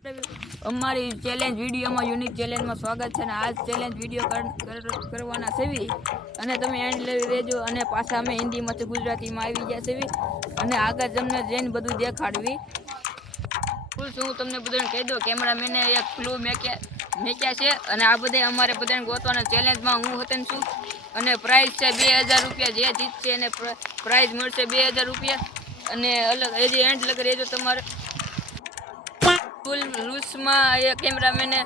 અમારી ચેલેન્જ વિડીયોમાં યુનિક ચેલેન્જમાં સ્વાગત છે અને આજ ચેલેન્જ વિડીયો કરવાના છે અને તમે એન્ડ લઈ રહેજો અને પાછા અમે હિન્દીમાંથી ગુજરાતીમાં આવી ગયા છે અને આગળ તમને જઈને બધું દેખાડવી ફૂલ હું તમને બધાને કહી દઉં કેમેરામેને એક ક્લુ મેક્યા છે અને આ બધા અમારે બધાને ગોતવાના ચેલેન્જમાં હું હતન છું અને પ્રાઇઝ છે 2000 રૂપિયા જે જીતશે એને પ્રાઇઝ મળશે 2000 રૂપિયા અને અલગ હજી એન્ડ લગી રહેજો તમારે ફૂલ રૂલ્સમાં એ કેમેરામેને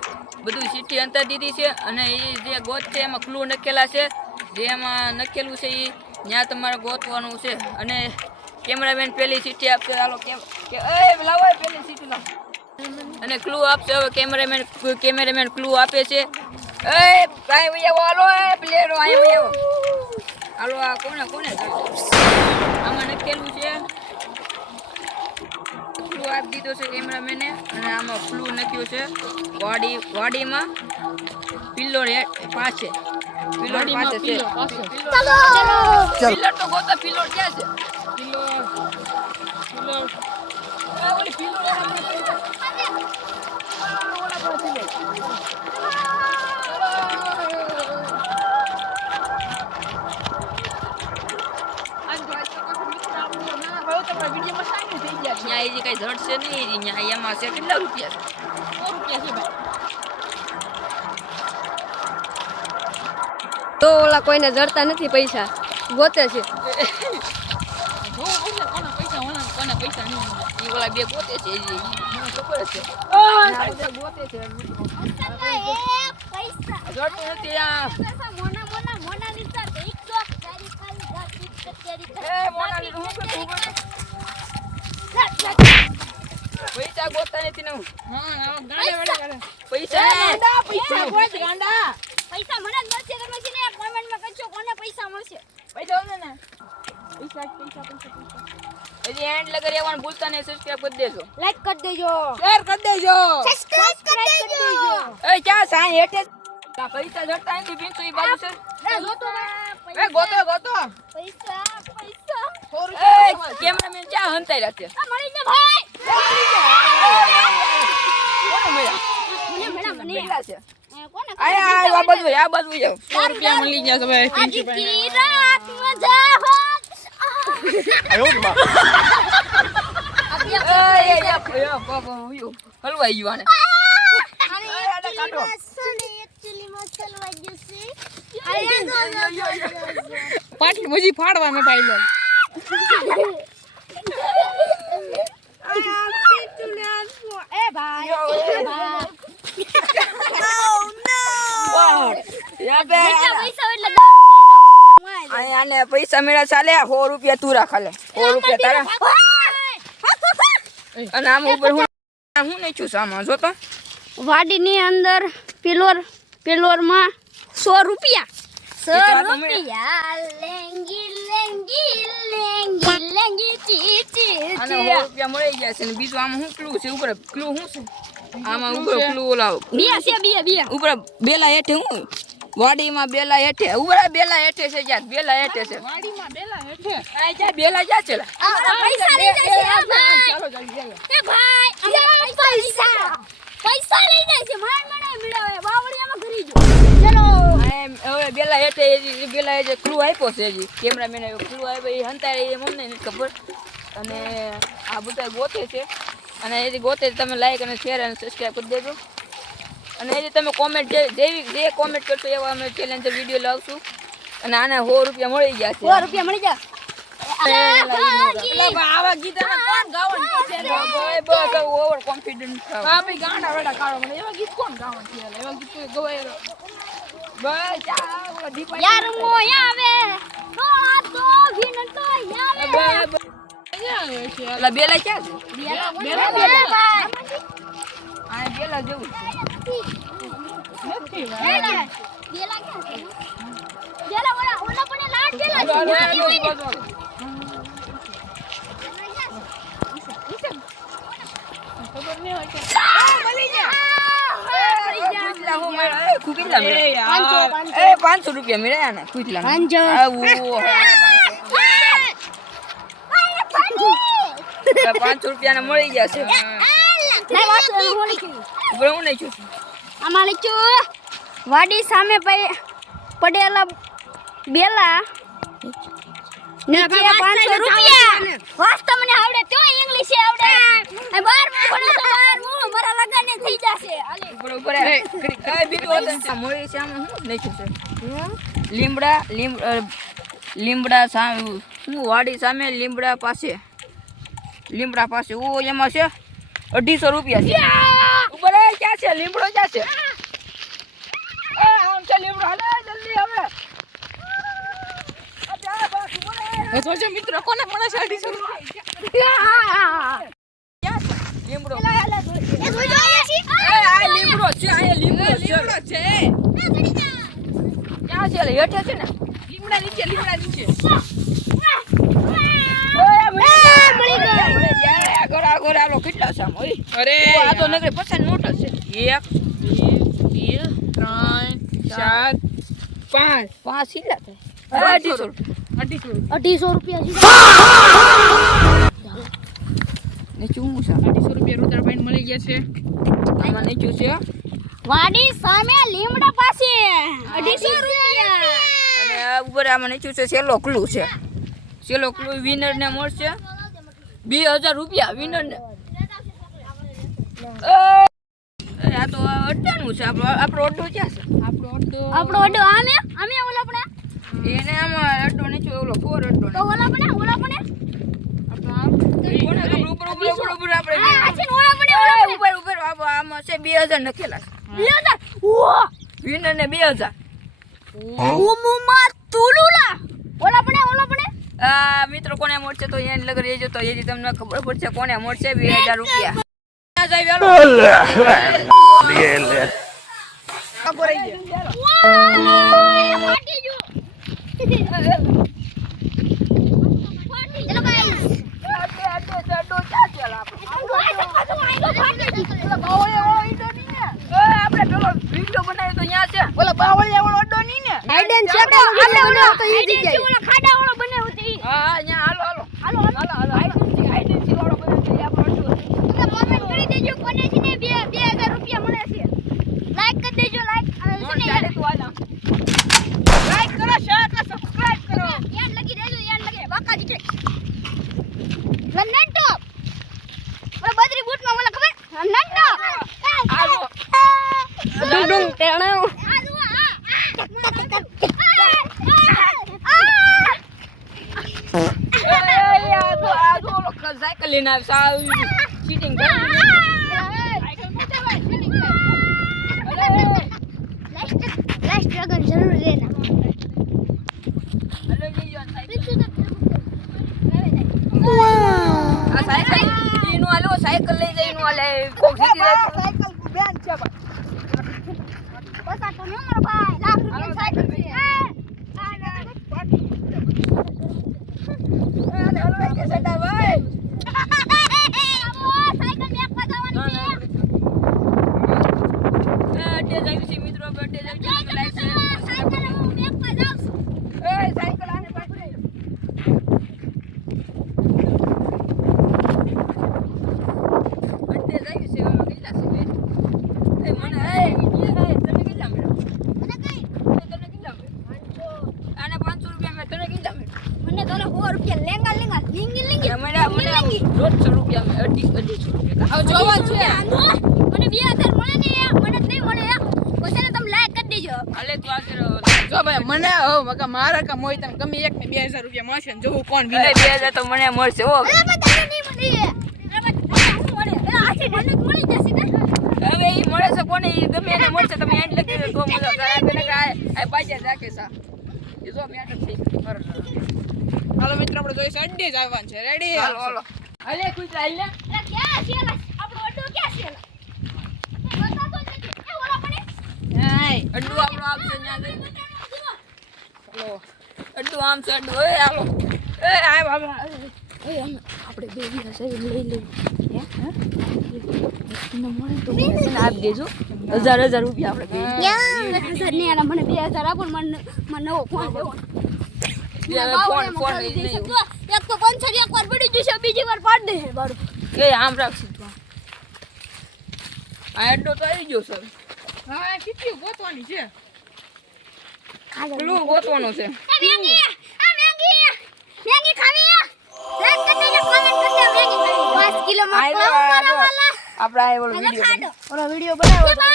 બધું ચીઠી અંતર દીધી છે અને એ જે ગોત છે એમાં ક્લુ નખેલા છે જે એમાં નખેલું છે એ ત્યાં તમારે ગોતવાનું છે અને કેમેરામેન પહેલી ચીઠી આપશે હાલો લાવો પહેલી ચીઠી લાવો અને ક્લુ આપશે હવે કેમેરામેન ક્લુ આપે છે કાંઈ વૈયાવો હાલો પ્લેયરો અહીં વૈયાવો હાલો આ કોને કરશે આમાં નખેલું છે આપી દીધો છે કેમેરામેને અને આમાં ફ્લુ નાખ્યું છે વાડીમાં પિલ્લોર પાસે પિલ્લોર પાસે છે પિલ્લોર તો ગોતા પિલ્લોર ક્યાં છે પિલ્લોર ઓલી પિલ્લોર કઈ ઝડશે નહીં એમાં છે કેટલા રૂપિયા છે 100 રૂપિયા છે ભાઈ તો ઓલા કોઈને જડતા નથી પૈસા ગોતે છે કોને પૈસા નહીં એ ઓલા બે ગોતે છે મને ખબર છે ગોતે છે પૈસા જડતું નથી આ પૈસા ગોતા નથી ને પૈસા ગોત ગાંડા પૈસા મને જ મળશે તમે છે ને કોમેન્ટમાં કહેજો કોને પૈસા મળશે પૈસા ને પૈસા હજી એન્ડ લગી રહેવાનું ભૂલતા નહીં સબસ્ક્રાઇબ કરી દેજો લાઈક કરી દેજો શેર કરી દેજો સબસ્ક્રાઇબ કરી દેજો એ ક્યાં સાઈ હેઠે પૈસા જડતા નથી પીંસો ઈ બાજુ છે એ ગોતો પૈસા 100 રૂપિયા કેમેરામેન ક્યાં હંતાઈ રાખે મળી જા ભાઈ કોને મળ્યા છે કોને આ બાજુ જાવ 100 રૂપિયા મળી ગયા છે ભાઈ આજ કી રાત મજા હો આયો માં હલવાઈ ગયો આને પાટી મજી ફાડવા મે ભાઈ લો એ ભાઈ આને પૈસા મેળા ચાલે 100 રૂપિયા તું રાખ લે 100 રૂપિયા તારા અને આમ ઉપર હું નહીં સામા જો તો વાડીની અંદર પિલોરમાં 100 રૂપિયા 100 રૂપિયા લેંગી ચી અને 100 રૂપિયા મળી ગયા છે ને બીજું આમાં શું ક્લુ છે ઉપર ક્લુ શું છે આમાં ઉપર ક્લુ લાવ બિયા ઉપર બેલા હેઠે હું વાડીમાં બેલા હેઠે ઉભરા બેલા હેઠે છે જ્યાં બેલા હેઠે છે વાડીમાં બેલા હેઠે આ જ્યાં બેલા જ્યાં છે પૈસા લઈ જાય છે ચાલો જલ્દી એ ભાઈ પૈસા લઈ જાય છે મને મળાવે બાવળિયામાં ઘરી જો ચલો હવે બેલા હેઠે બેલા હેઠે ક્લુ આપ્યો છે હજી કેમેરામેન ક્લુ આપ્યો એ હંતાય એ મને નથી ખબર અને આ બધા ગોતે છે અને એ ગોતે તમે લાઈક અને શેર અને સબસ્ક્રાઇબ કરી દેજો અને એ તમે કોમેન્ટ જે કોમેન્ટ કરશો એવા અમે ચેલેન્જ વિડીયો લાવશું અને આને 100 રૂપિયા મળી ગયા છે 100 રૂપિયા મળી જા આવા ગીતોમાં કોણ ગાવાનું છે બસ ઓવર કોન્ફિડન્ટ હા ભાઈ ગાંડા વેડા કાઢો મને એવા ગીત કોણ ગાવાનું છે એવા ગીત કોઈ ગવાય બસ ચાલો દીપા યાર મોય આવે તો વિન તો આવે એલા બેલા ક્યાં છે બેલા આ બેલા જેવું નથી બેલા ક્યાં છે બેલા ઓલા પણ લાડ બેલા ખબર નહીં હોય કે મળી જા 500 રૂપિયા મળ્યા ને કુટલા 500 રૂપિયા મળી ગયા છે નહીં વાસ હું લખ્યું ઉપર હું નહીં છું આમાં લખ્યું વાડી સામે પડેલા બેલા નીચે 500 રૂપિયા વાસ્તવ મને આવડે તો ઇંગ્લિશ આવડે એ બાર ભણે તો બાર હું મારા લગન થઈ જશે આલે ઉપર કાઈ બીજું હોત મોરી છે આમાં હું નહીં છું લીમડા સામે હું વાડી સામે લીમડા પાસે ઓ એમાં છે 250 રૂપિયા છે ઉપર ક્યાં છે લીમડો ક્યાં છે આમ છે લીમડો હાલે જલ્દી હવે સોચો મિત્રો કોને મળે છે 250 રૂપિયા લીમડો એ જોજો આ લીમડો છે આ લીમડો છે ક્યાં છે હેઠે છે ને લીમડા નીચે આગળ આલો કેટલા છે આમ ઓય અરે આ તો નગર 50 નોટ છે 1 2 3 4 5 5 સીલા થાય 250 રૂપિયા ને ચૂમું છે 250 રૂપિયા રુદ્રભાઈ મળી ગયા છે આમાં નીચું છે વાડી સામે લીમડા પાસે 250 રૂપિયા અને ઉપર આમાં નીચું છે સેલો ક્લુ છે સેલો ક્લુ વિનર ને મળશે 2000 રૂપિયા વિનર ને આ તો અડ્ડાનું છે આપણો અડ્ડો ક્યાં છે આપણો અડો આમે ઓલા પણ એને આમાં અડ્ડો નીચે ઓલો ફોર અડ્ડો તો ઓલા પણ કોને ખબર ઉપર આપણે આ છે ને ઓલા પણ ઉપર આમાં છે 2000 નખેલા 2000 ઓ વિનર ને 2000 ઓમોમાં તુલુલા ઓલા પણ આ મિત્રો કોને મળશે તો એને લગર એજો તો એજી તમને ખબર પડશે કોને મળશે 2000 રૂપિયા આ જાય ફાટી ગયો ચલો ગાઈસ આપણે પેલો વિડિયો બનાવ્યો તો અહીંયા છે ઓલા બાવળિયા વાળો અડ્ડો નહીં ને આઈડન છે કે બનાવ તો ઈ જગ્યાએ ઓલા ખાડા વાળો બનાવ્યો તો ઈ હા અહીંયા હાલો આઈડેન્ટી વાળો બનાવ્યો આપણો અડ્ડો તમે કોમેન્ટ કરી દેજો કોને છે ને 2000 રૂપિયા મળે છે લાઈક કરી દેજો લાઈક કરો શેર કરો સબસ્ક્રાઇબ કરો યાદ લગી દેજો યાદ લગે વાકા જીતે રનન્ટો ઓલા બદરી બૂટ માં ઓલા ખબર રનન્ટો આવો ડુંગ ટેણે સાયકલ લઈને આવે સાવ ચીટિંગ લાસ્ટ ડ્રેગન જરૂર લેના આ સાયકલ ઈનો આલો સાયકલ લઈ જાય ઈનો આલે કોક સીધી જાય સાયકલ બેન છે પૈસા તો મારો ભાઈ લાખ રૂપિયા સાયકલ છે હલવાઈ કે સડા ભાઈ સાયકલ મેક પર જવાની છે અડે જાય છે મિત્રો અડે જાય છે લાઈક છે સાયકલ હું મેક પર જાઉં છું એ સાયકલ આને પાછળ લઈ અડે જાય છે ઓલો કેટલા છે એ મને તને કેટલા મળ્યો મને કઈ તને કેટલા મળ્યો આને 500 રૂપિયા મેં તને કેટલા મળ્યો મને તો 100 રૂપિયા લેંગા લીંગી લીંગી મને 150 રૂપિયા મેં 250 રૂપિયા હવે જોવા છે મને 2000 મળે ને મને જ નહીં મળે પછી તમે લાઈક કરી દેજો હાલે તું આગળ જો ભાઈ મને હવે મારા કા મોય તને ગમે એક ને 2000 રૂપિયા મળશે ને જોવું કોણ વિનય વિનય 2000 તો મને મળશે હો અરે તમને નહીં મળે અરે તમને મળે એ આથી મને મળી જશે ને હવે ઈ મળે છે કોને ઈ ગમે એને મળશે તમે એન્ડ લખી દો તો મજા કરે પેલે આ પાછા રાખે સા ઈ જો મેટર થઈ હાલો મિત્રો આપણે જોઈએ અડ્ડે જ આવવાનું છે રેડી હાલો હાલો હાલે કુછ હાલ ને અરે ક્યાં છે આપણો અડ્ડો ક્યાં છે બતા તો નથી એ ઓલા પડે હાય અડ્ડુ આપણો આપશે ન્યા ગઈ હાલો અડ્ડુ આમ છે અડ્ડુ એ હાલો એ આ બાબા એ આપણે બે દિવસ લઈ લે હે તમને મળે તો મને આપ દેજો 1000 રૂપિયા આપણે બે યાર ને આલા મને 2000 આપો મને નવો ફોન દેવો ફોન લઈ નહીં એક તો પંચર એકવાર પડી જશે બીજી વાર પાડ દે બારું એ આમ રાખશું તું આ એડો તો આવી ગયો સર હા કેટલી ગોતવાની છે ક્લુ ગોતવાનો છે મેગી ખાવી લાઈક કરી દેજો કોમેન્ટ કરી દેજો મેગી ખાવી 5 કિલો માં આયલો આપડા આ ઓલો વિડિયો ઓલો વિડિયો બનાવ્યો હતો.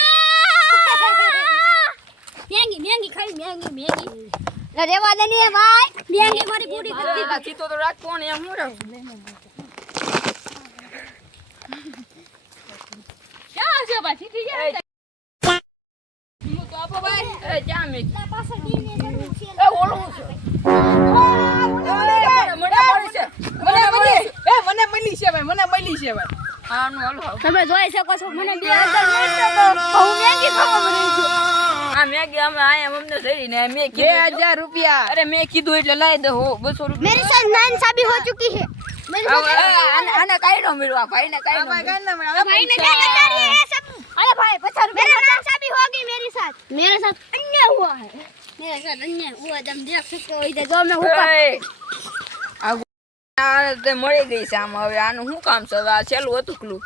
મેગી ખાવી મેગી લે રેવા દે ને ભાઈ મેગી મારી પૂરી કરી દીધી આ ચીતો તો રાખતો ને એમ હું રાખું ક્યાં છે પાછી ઠીક છે તો આપો ભાઈ એ ક્યાં મેં પાછળ ટીને કરવું છે એ ઓલું છે મને મળી છે ભાઈ મને મળી છે ભાઈ આનું હાલો તમે જોઈ શકો છો મને 2000 મળ્યો તો હું મેગી ખાવા બની છું આ મેગી અમે આયા અમને જઈ ને મેં કીધું 2000 રૂપિયા અરે મેં કીધું એટલે લાવી દે હો 200 રૂપિયા मेरे साथ नाइंसाफी हो चुकी है આને કાઈ નો મળ્યું આ ભાઈને કાઈ નો भाई ने क्या बता रही है सब अरे भाई 50 रुपए मेरा नाइंसाफी होगी मेरे साथ अन्याय हुआ है मेरे साथ अन्याय हुआ तुम देख सकते हो इधर जो मैं ऊपर આ તે મળી ગઈ છે આમ હવે આનું શું કામ છે હવે આ છેલ્લું હતું ક્લુ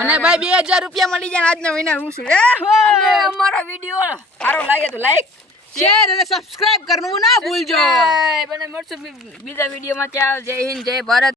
અને ભાઈ 2000 રૂપિયા મળી જાય આજનો વિનર હું છું અને અમારો વિડિયો સારો લાગે તો લાઈક શેર અને સબસ્ક્રાઇબ કરવાનું ના ભૂલજો બને મળશું બીજા વિડિયોમાં. ત્યાં જય હિન્દ જય ભારત.